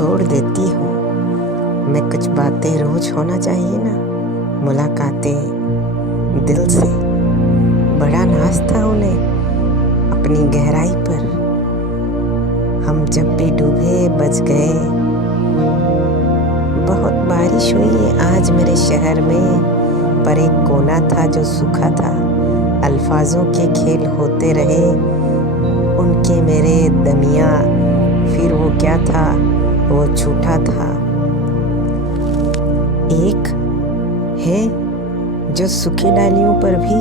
छोड़ देती हूँ मैं। कुछ बातें रोज होना चाहिए ना, मुलाकातें दिल से। बड़ा नाज था उन्हें अपनी गहराई पर। हम जब भी डूबे बच गए। बहुत बारिश हुई आज मेरे शहर में, पर एक कोना था जो सूखा था। अल्फाजों के खेल होते रहे उनके मेरे दमिया। फिर वो क्या था, वो झूठा था। एक है जो सूखी डालियों पर भी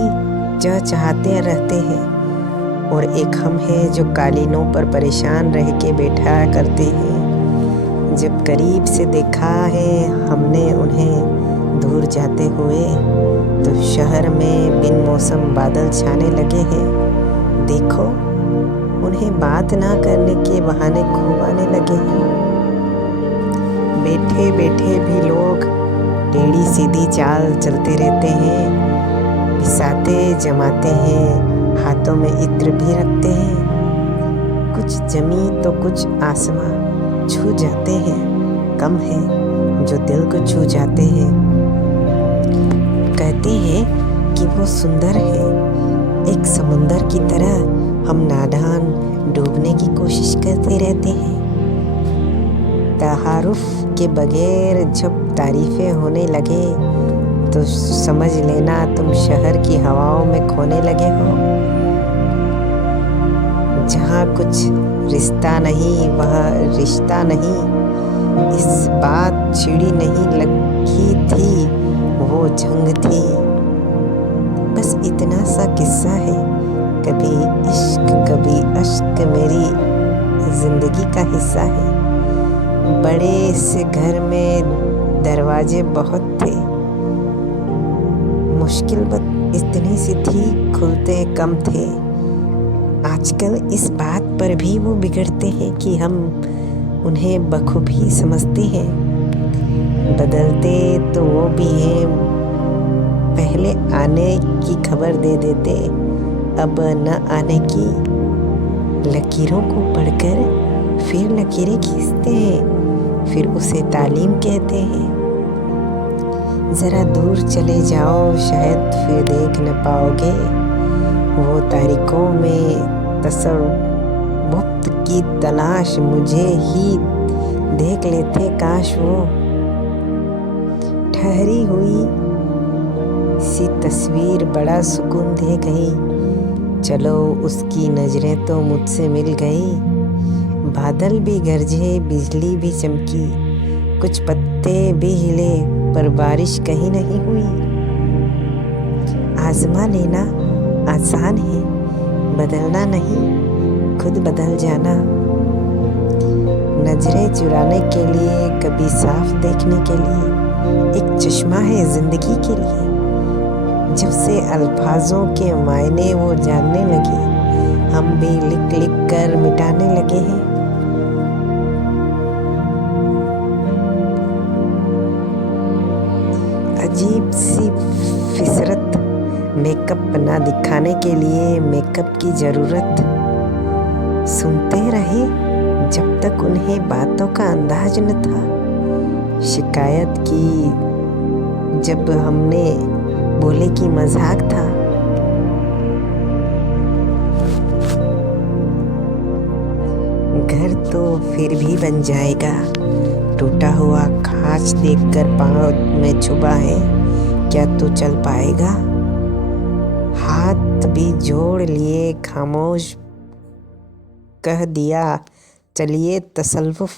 चहचहाते रहते हैं, और एक हम हैं जो कालीनों पर परेशान रह के बैठा करते हैं। जब करीब से देखा है हमने उन्हें दूर जाते हुए, तो शहर में बिन मौसम बादल छाने लगे हैं। देखो उन्हें बात ना करने के बहाने खूब आने लगे हैं। बैठे बैठे भी लोग टेढ़ी सीधी चाल चलते रहते हैं, बिसाते जमाते हैं, हाथों में इत्र भी रखते हैं। कुछ जमी तो कुछ आसमां छू जाते हैं, कम है जो दिल को छू जाते हैं। कहते हैं कि वो सुंदर है, एक समुंदर की तरह। हम नादान डूबने की कोशिश करते रहते हैं। तहारुफ के बगैर जब तारीफें होने लगे, तो समझ लेना तुम शहर की हवाओं में खोने लगे हो। जहाँ कुछ रिश्ता नहीं वहाँ रिश्ता नहीं, इस बात छिड़ी नहीं लगी थी, वो जंग थी। बस इतना सा किस्सा है, कभी इश्क कभी अश्क मेरी जिंदगी का हिस्सा है। बड़े से घर में दरवाजे बहुत थे, मुश्किल बात इतनी सी थी, खुलते कम थे। आजकल इस बात पर भी वो बिगड़ते हैं कि हम उन्हें बखूबी समझते हैं। बदलते तो वो भी हैं, पहले आने की खबर दे देते, अब न आने की। लकीरों को पढ़कर फिर लकीरें खींचते हैं, फिर उसे तालीम कहते हैं। ज़रा दूर चले जाओ, शायद फिर देख न पाओगे वो तारीखों में तसव्वुफ की तलाश। मुझे ही देख लेते काश वो ठहरी हुई सी तस्वीर बड़ा सुकून दे गई। चलो उसकी नजरें तो मुझसे मिल गई। बादल भी गरजे, बिजली भी चमकी, कुछ पत्ते भी हिले, पर बारिश कहीं नहीं हुई। आजमा लेना आसान है, बदलना नहीं, खुद बदल जाना। नजरें चुराने के लिए, कभी साफ देखने के लिए, एक चश्मा है जिंदगी के लिए। जब से अल्फाजों के मायने वो जानने लगे, हम भी लिख लिख कर मिटाने लगे हैं। अजीब सी फिसरत, मेकअप ना दिखाने के लिए मेकअप की जरूरत। सुनते रहे जब तक उन्हें बातों का अंदाज न था। शिकायत की जब हमने बोले कि मजाक था। घर तो फिर भी बन जाएगा, टूटा हुआ खाच देखकर पाँव में चुभा है, क्या तू चल पाएगा? हाथ भी जोड़ लिए, खामोश कह दिया चलिए, तसल्लुफ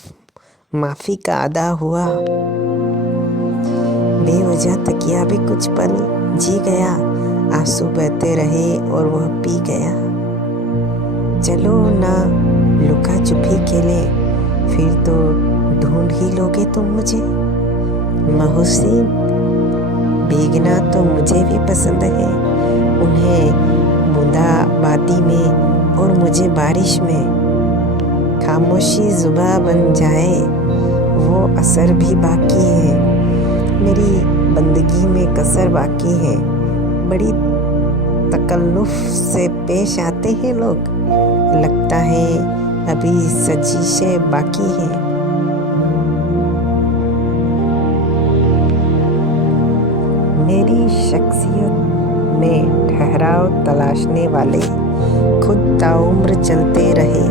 माफी का अदा हुआ। बेवजह तकिया भी कुछ पल जी गया, आंसू बहते रहे और वह पी गया। चलो ना लुका छुपी खेले, फिर तो ढूंढ ही लोगे तुम मुझे। महसीन भीगना तो मुझे भी पसंद है, उन्हें बूंदाबांदी में और मुझे बारिश में। खामोशी जुबा बन जाए, वो असर भी बाकी है, मेरी बंदगी में कसर बाकी है। बड़ी तकल्लुफ से पेश आते हैं लोग, लगता है अभी सजीशें बाकी हैं। सुनहरी शख्सियत में ठहराव तलाशने वाले खुद ताउम्र चलते रहे।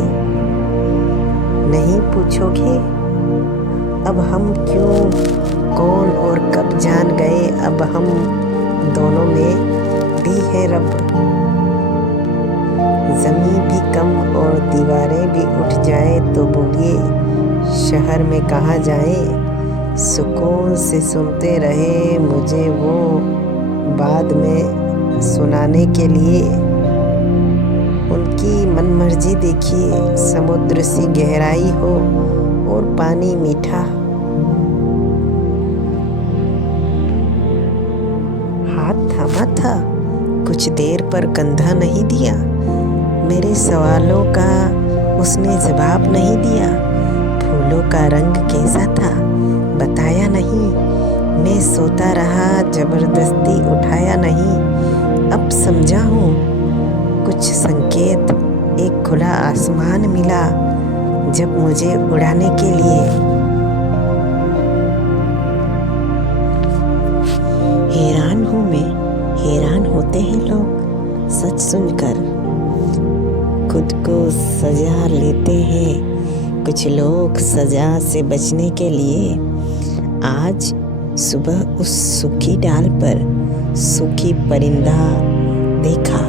नहीं पूछोगे अब हम क्यों, कौन और कब जान गए, अब हम दोनों में दी है रब। ज़मीं भी कम और दीवारें भी उठ जाए तो बोलिए शहर में कहाँ जाएं। सुकून से सुनते रहे मुझे वो बाद में सुनाने के लिए। उनकी मनमर्जी देखिए, समुद्र सी गहराई हो और पानी मीठा। हाथ थामा था, कुछ देर पर कंधा नहीं दिया। मेरे सवालों का उसने जवाब नहीं दिया। फूलों का रंग कैसा था बताया नहीं। मैं सोता रहा, जबरदस्ती उठाया नहीं। अब समझा हूँ कुछ संकेत, एक खुला आसमान मिला जब मुझे उड़ाने के लिए। हैरान हूँ मैं, हैरान होते हैं लोग सच सुनकर। खुद को सजा लेते हैं कुछ लोग सजा से बचने के लिए। आज सुबह उस सूखी डाल पर सूखी परिंदा देखा,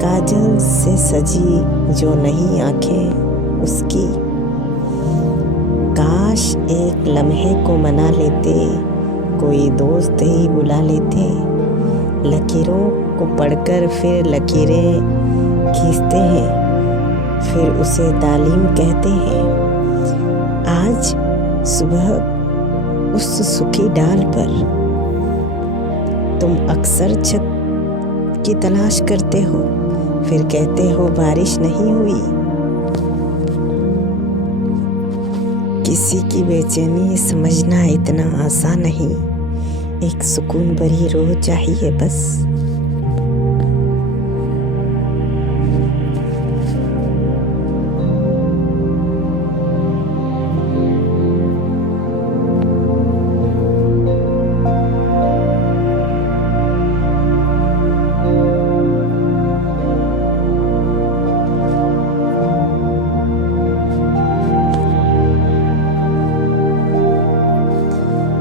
काजल से सजी जो नहीं आंखें उसकी। काश एक लम्हे को मना लेते, कोई दोस्त ही बुला लेते। लकीरों को पढ़कर फिर लकीरें खींचते हैं, फिर उसे तालीम कहते हैं। आज सुबह उस सूखी डाल पर तुम अक्सर छत की तलाश करते हो, फिर कहते हो बारिश नहीं हुई। किसी की बेचैनी समझना इतना आसान नहीं। एक सुकून भरी रोह चाहिए बस।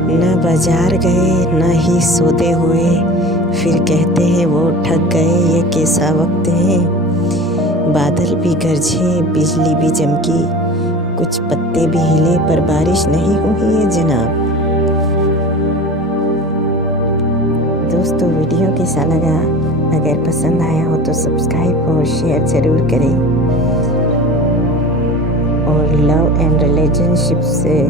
न बाजार गए न ही सौदे हुए, फिर कहते हैं वो ठग गए। ये कैसा वक्त है। बादल भी गरजे, बिजली भी चमकी, कुछ पत्ते भी हिले पर बारिश नहीं हुई है जनाब। दोस्तों वीडियो कैसा लगा? अगर पसंद आया हो तो सब्सक्राइब और शेयर ज़रूर करें। और लव एंड रिलेशनशिप से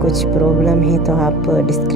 कुछ प्रॉब्लम है तो आप डिस्क्रिप्शन